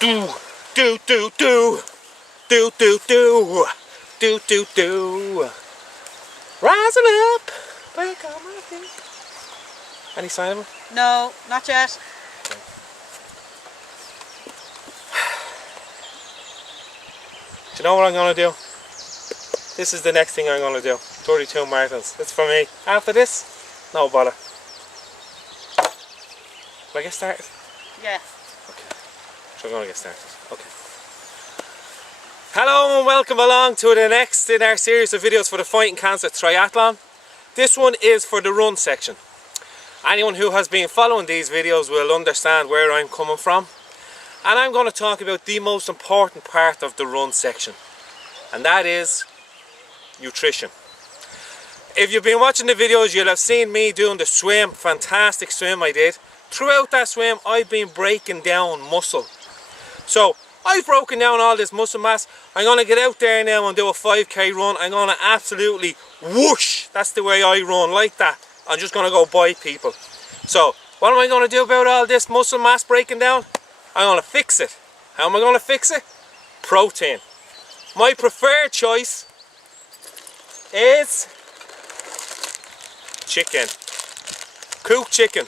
Do, do, do, do. Do, do, do. Do, do, do. Rising up. Back on my feet. Any sign of him? No, not yet. Okay. Do you know what I'm going to do? This is the next thing I'm going to do. 32 marathons. That's for me. After this, no bother. Will I get started? Yeah. Okay. So I'm going to get started. Okay. Hello and welcome along to the next in our series of videos for the Fighting Cancer Triathlon. This one is for the run section. Anyone who has been following these videos will understand where I'm coming from. And I'm going to talk about the most important part of the run section. And that is nutrition. If you've been watching the videos, you'll have seen me doing the swim. Fantastic swim I did. Throughout that swim, I've been breaking down muscle. So, I've broken down all this muscle mass. I'm going to get out there now and do a 5k run. I'm going to absolutely whoosh. That's the way I run, like that. I'm just going to go bite people. So, what am I going to do about all this muscle mass breaking down? I'm going to fix it. How am I going to fix it? Protein. My preferred choice is chicken. Cooked chicken.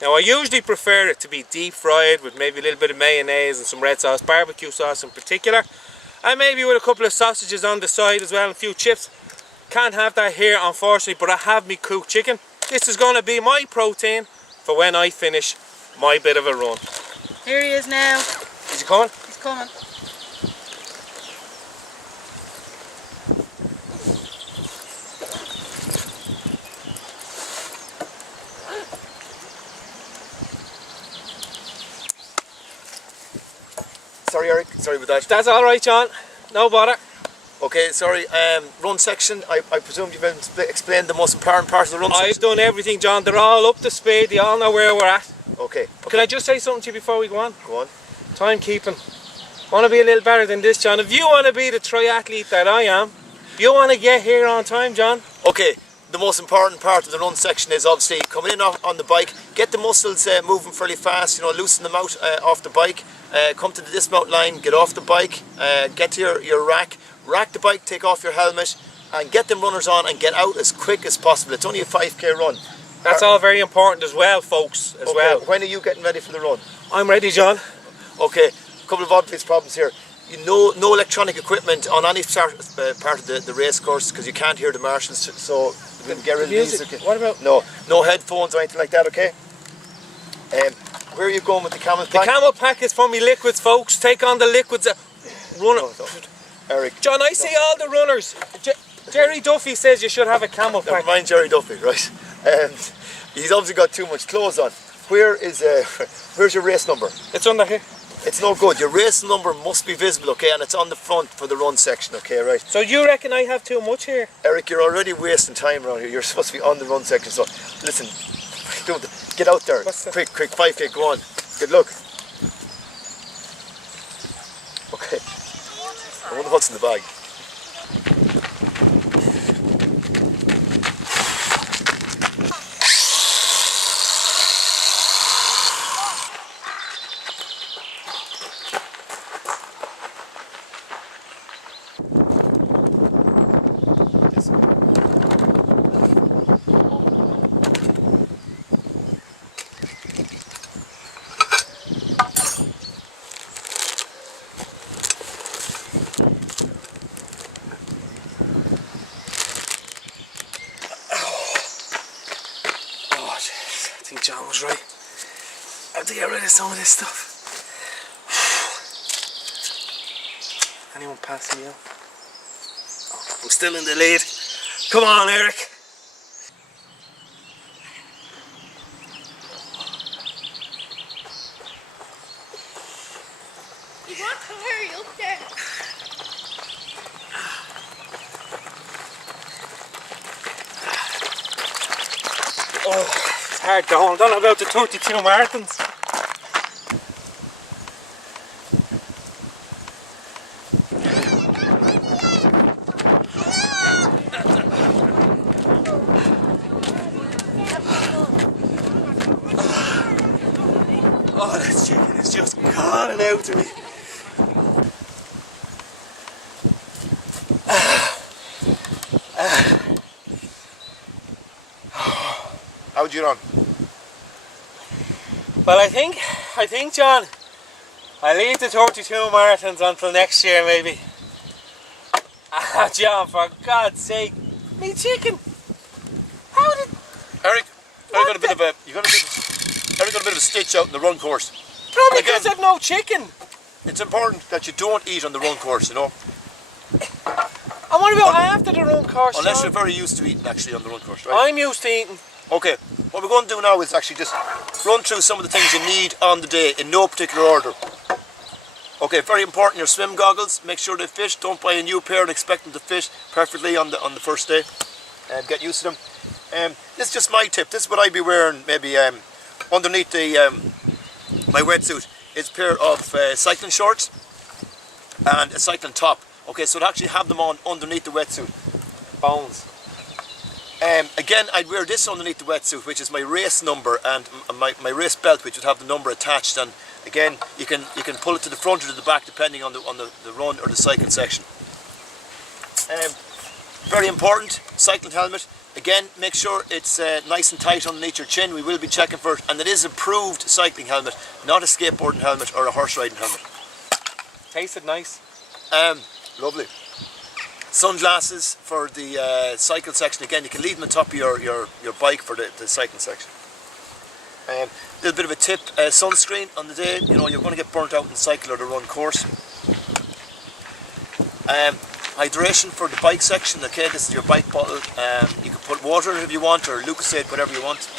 Now I usually prefer it to be deep fried with maybe a little bit of mayonnaise and some red sauce, barbecue sauce in particular, and maybe with a couple of sausages on the side as well and a few chips. Can't have that here unfortunately, but I have me cooked chicken. This is going to be my protein for when I finish my bit of a run. Here he is now. Is he coming? He's coming. Sorry Eric, sorry about that. That's alright John, no bother. Okay, sorry, run section, I presume you've explained the most important part of the run section? I've done everything John, they're all up to speed, they all know where we're at. Okay. Can I just say something to you before we go on? Go on. Timekeeping. Want to be a little better than this John. If you want to be the triathlete that I am, you want to get here on time John. Okay, the most important part of the run section is obviously coming in on the bike, get the muscles moving fairly fast, you know, loosen them out off the bike, come to the dismount line, get off the bike, get to your rack the bike, take off your helmet and get them runners on and get out as quick as possible. It's only a 5k run. That's all very important as well folks, as well. When are you getting ready for the run? I'm ready John. Okay, a couple of obvious problems here. No electronic equipment on any part of the race course because you can't hear the marshals, so we'll get rid of these. Okay. What about? No headphones or anything like that, okay? Where are you going with the camel pack? The camel pack is for me liquids folks, take on the liquids. Run it. No. Eric. John, I see all the runners. Jerry Duffy says you should have a camel pack. Never mind Jerry Duffy, right? He's obviously got too much clothes on. Where's your race number? It's under here. It's no good. Your race number must be visible, okay? And it's on the front for the run section, okay, right? So you reckon I have too much here? Eric, you're already wasting time around here. You're supposed to be on the run section, so listen, get out there. Quick, 5k, go on. Good luck. Okay. I wonder what's in the bag. John was right. I have to get rid of some of this stuff. Anyone passing me out? Oh, I'm still in the lead. Come on, Eric. You want to hurry up there? Oh. Hard going. I don't know about the 32 marathons. Oh, this chicken is just calling out to me. How'd you get on? Well, I think, John, I'll leave the 32 marathons until next year, maybe. Ah, John, for God's sake, me chicken. How did? Eric got a bit of a stitch out in the run course. No, Again, because I've no chicken. It's important that you don't eat on the run course, you know. And what about after the run course, Unless John? you're very used to eating actually on the run course, right? I'm used to eating. Okay, what we're going to do now is actually just run through some of the things you need on the day in no particular order. Okay, very important, your swim goggles, make sure they fit. Don't buy a new pair and expect them to fit perfectly on the first day. And get used to them. This is just my tip. This is what I'd be wearing maybe underneath my wetsuit. Is a pair of cycling shorts and a cycling top. Okay, so to actually have them on underneath the wetsuit. Bones. Again, I'd wear this underneath the wetsuit, which is my race number, and my race belt, which would have the number attached. And again, you can pull it to the front or to the back, depending on the run or the cycling section. Very important, cycling helmet. Again, make sure it's nice and tight underneath your chin. We will be checking for it, and it is approved cycling helmet, not a skateboarding helmet or a horse riding helmet. Tasted nice. Lovely. Sunglasses for the cycle section. Again, you can leave them on top of your bike for the cycling section. A little bit of a tip, sunscreen on the day. You know, you're going to get burnt out in the cycle or the run course. Hydration for the bike section. Okay, this is your bike bottle. You can put water in it if you want, or Lucozade, whatever you want.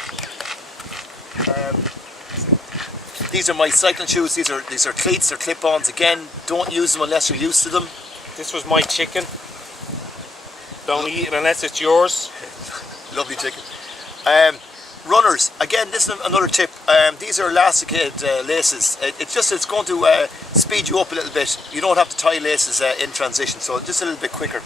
These are my cycling shoes. These are cleats, they're clip-ons. Again, don't use them unless you're used to them. This was my chicken. Don't eat it unless it's yours. Lovely chicken. Runners, again, this is another tip. These are elasticated laces. It's going to speed you up a little bit. You don't have to tie laces in transition, so just a little bit quicker.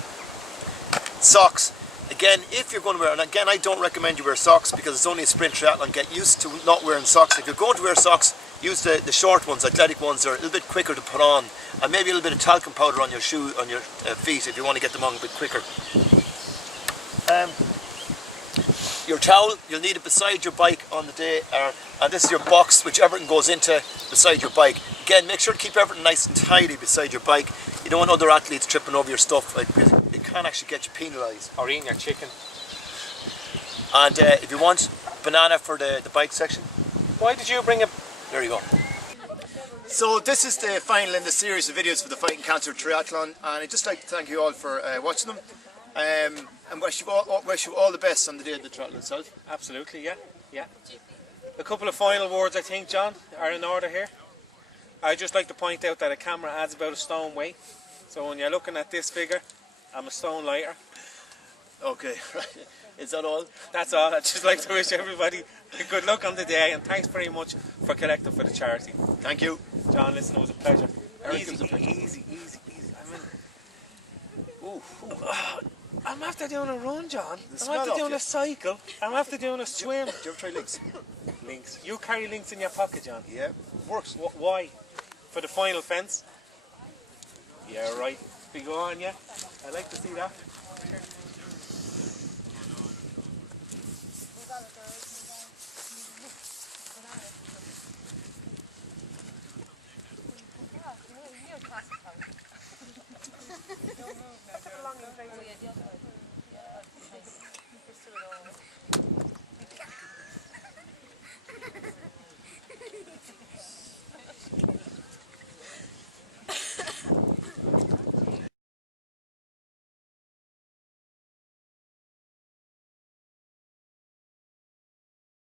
Socks. Again, if you're going to wear, and again, I don't recommend you wear socks because it's only a sprint triathlon. Get used to not wearing socks. If you're going to wear socks, use the short ones, athletic ones. They're a little bit quicker to put on, and maybe a little bit of talcum powder on your feet if you want to get them on a bit quicker. Your towel, you'll need it beside your bike on the day, and this is your box, which everything goes into beside your bike. Again, make sure to keep everything nice and tidy beside your bike. You don't want other athletes tripping over your stuff, because it can actually get you penalised. Or eating your chicken. And if you want, banana for the bike section. Why did you bring a... There you go. So this is the final in the series of videos for the Fighting Cancer Triathlon, and I'd just like to thank you all for watching them. And wish you all the best on the day of the triathlon itself. Absolutely, yeah. A couple of final words, I think, John, are in order here. I'd just like to point out that a camera adds about a stone weight. So when you're looking at this figure, I'm a stone lighter. Okay, right. Is that all? That's all. I'd just like to wish everybody good luck on the day, and thanks very much for collecting for the charity. Thank you. John, listen, it was a pleasure. Eric, Easy. I'm after doing a run, John. I'm after doing a cycle. I'm after doing a swim. Do you ever try links? Links. You carry links in your pocket, John. Yeah, works. Why? For the final fence? Yeah, right. We go on, yeah? I'd like to see that. Classic.